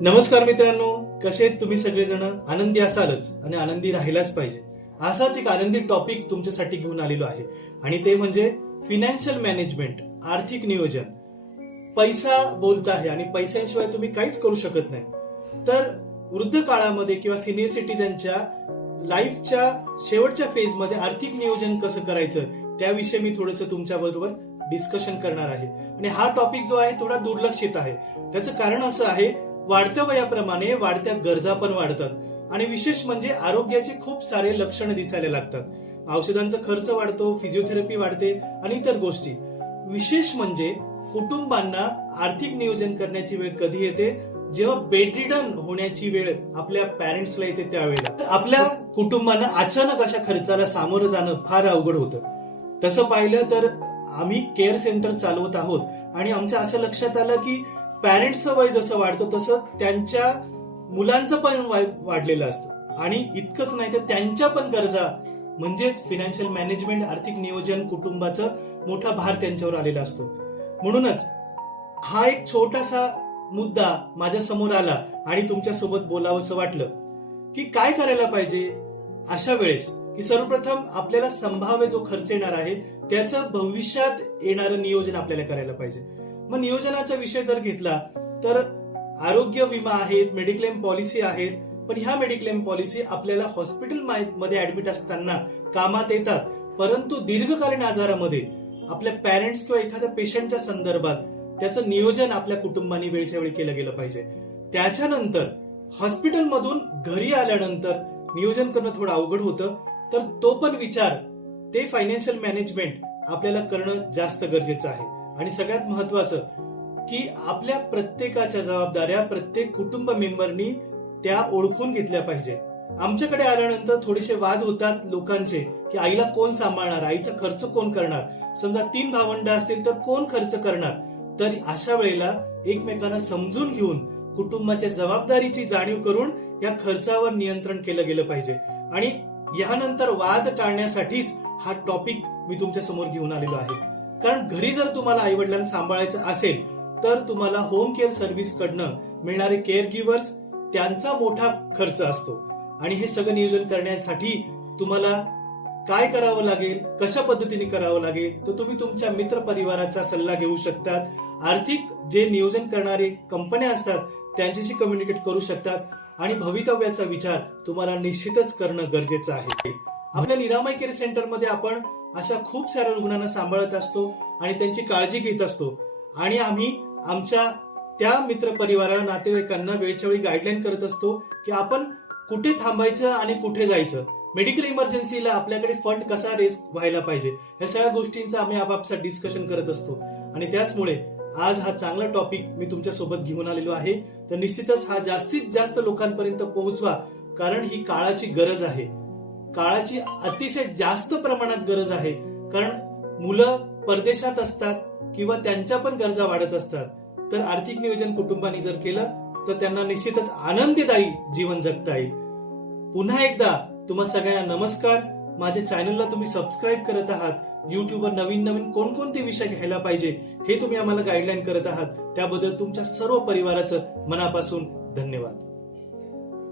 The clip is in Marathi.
नमस्कार मित्रांनो, कसे आहेत तुम्ही सगळेजण? आनंदी असालच आणि आनंदी राहिलाच पाहिजे. असाच एक आनंदी टॉपिक तुमच्यासाठी घेऊन आलेलो आहे आणि ते म्हणजे फिनान्शियल मॅनेजमेंट, आर्थिक नियोजन. पैसा बोलत आहे आणि पैशांशिवाय तुम्ही काहीच करू शकत नाही. तर वृद्ध काळामध्ये किंवा सिनियर सिटीजनच्या लाईफच्या शेवटच्या फेजमध्ये आर्थिक नियोजन कसं करायचं त्याविषयी मी थोडंसं तुमच्या बरोबर डिस्कशन करणार आहे. आणि हा टॉपिक जो आहे थोडा दुर्लक्षित आहे. त्याचं कारण असं आहे, वाढत्या वयाप्रमाणे वाढत्या गरजा पण वाढतात आणि विशेष म्हणजे आरोग्याचे खूप सारे लक्षणं दिसायला लागतात. औषधांचा खर्च वाढतो, फिजिओथेरपी वाढते आणि इतर गोष्टी. विशेष म्हणजे कुटुंबांना आर्थिक नियोजन करण्याची वेळ कधी येते, जेव्हा बेडरिडन होण्याची वेळ आपल्या पॅरेंट्सला येते त्यावेळेला. आपल्या कुटुंबांना अचानक अशा खर्चाला सामोरं जाणं फार अवघड होतं. तसं पाहिलं तर आम्ही केअर सेंटर चालवत आहोत आणि आमच्या असं लक्षात आलं की पॅरेंट्सचं वय जसं वाढतं तसं त्यांच्या मुलांचं पण वय वाढलेलं असतं आणि इतकंच नाही तर त्यांच्या पण गरजा म्हणजेच फिनान्शियल मॅनेजमेंट, आर्थिक नियोजन, कुटुंबाचा मोठा भार त्यांच्यावर आलेला असतो. म्हणूनच हा एक छोटासा मुद्दा माझ्या समोर आला आणि तुमच्यासोबत बोलावंसं वाटलं की काय करायला पाहिजे अशा वेळेस. की सर्वप्रथम आपल्याला संभाव्य जो खर्च येणार आहे त्याचं भविष्यात येणारं नियोजन आपल्याला करायला पाहिजे. मग नियोजनाचा विषय जर घेतला तर आरोग्य विमा आहेत, मेडिक्लेम पॉलिसी आहेत, पण ह्या मेडिक्लेम पॉलिसी आपल्याला हॉस्पिटल मध्ये ऍडमिट असताना कामात येतात, परंतु दीर्घकालीन आजारामध्ये आपल्या पॅरेंट्स किंवा एखाद्या पेशंटच्या संदर्भात त्याचं नियोजन आपल्या कुटुंबाने वेळच्या वेळी केलं गेलं पाहिजे. त्याच्यानंतर हॉस्पिटलमधून घरी आल्यानंतर नियोजन करणं थोडं अवघड होतं, तर तो पण विचार, ते फायनान्शियल मॅनेजमेंट आपल्याला करणं जास्त गरजेचं आहे. आणि सगळ्यात महत्वाचं की आपल्या प्रत्येकाच्या जबाबदाऱ्या प्रत्येक कुटुंब मेंबरनी त्या ओळखून घेतल्या पाहिजे. आमच्याकडे आल्यानंतर थोडेसे वाद होतात लोकांचे की आईला कोण सांभाळणार, आईचा खर्च कोण करणार, समजा 3 भावंड असतील तर कोण खर्च करणार. तर अशा वेळेला एकमेकांना समजून घेऊन कुटुंबाच्या जबाबदारीची जाणीव करून या खर्चावर नियंत्रण केलं गेलं पाहिजे. आणि यानंतर वाद टाळण्यासाठीच हा टॉपिक मी तुमच्या समोर घेऊन आलेलो आहे. कारण घरी जर तुम्हाला आई वडिलांना सांभाळायचं असेल तर तुम्हाला होम केअर सर्व्हिस कडनं मिळणारे केअर गिव्हर्स त्यांचा मोठा खर्च असतो आणि हे सगळं नियोजन करण्यासाठी तुम्हाला काय करावं लागेल, कशा पद्धतीने करावं लागेल, तर तुम्ही तुमच्या मित्र परिवाराचा सल्ला घेऊ शकतात. आर्थिक जे नियोजन करणारे कंपन्या असतात त्यांच्याशी कम्युनिकेट करू शकतात आणि भवितव्याचा विचार तुम्हाला निश्चितच करणं गरजेचं आहे. आपल्या निरामय केअर सेंटरमध्ये आपण अशा खूप साऱ्या रुग्णांना सांभाळत असतो आणि त्यांची काळजी घेत असतो आणि आम्ही आमच्या त्या मित्र परिवाराला, नातेवाईकांना वेळच्या वेळी गाईडलाईन करत असतो की आपण कुठे थांबायचं आणि कुठे जायचं, मेडिकल इमर्जन्सीला आपल्याकडे फंड कसा रेज व्हायला पाहिजे, या सगळ्या गोष्टींचं आम्ही आपापसात डिस्कशन करत असतो. आणि त्याचमुळे आज हा चांगला टॉपिक मी तुमच्या सोबत घेऊन आलेलो आहे. तर निश्चितच हा जास्तीत जास्त लोकांपर्यंत पोहोचवा, कारण ही काळाची गरज आहे. काळाची अतिशय जास्त प्रमाणात गरज आहे. कारण मुलं परदेशात असतात किंवा त्यांच्या पण गरजा वाढत असतात. तर आर्थिक नियोजन कुटुंबाने जर केलं तर त्यांना निश्चितच आनंददायी जीवन जगता येईल. पुन्हा एकदा तुम्हा सगळ्यांना नमस्कार. माझ्या चॅनलला तुम्ही सबस्क्राईब करत आहात. युट्यूबवर नवीन नवीन कोणकोणते विषय घ्यायला पाहिजे हे तुम्ही आम्हाला गाईडलाईन करत आहात. त्याबद्दल तुमच्या सर्व परिवाराचं मनापासून धन्यवाद.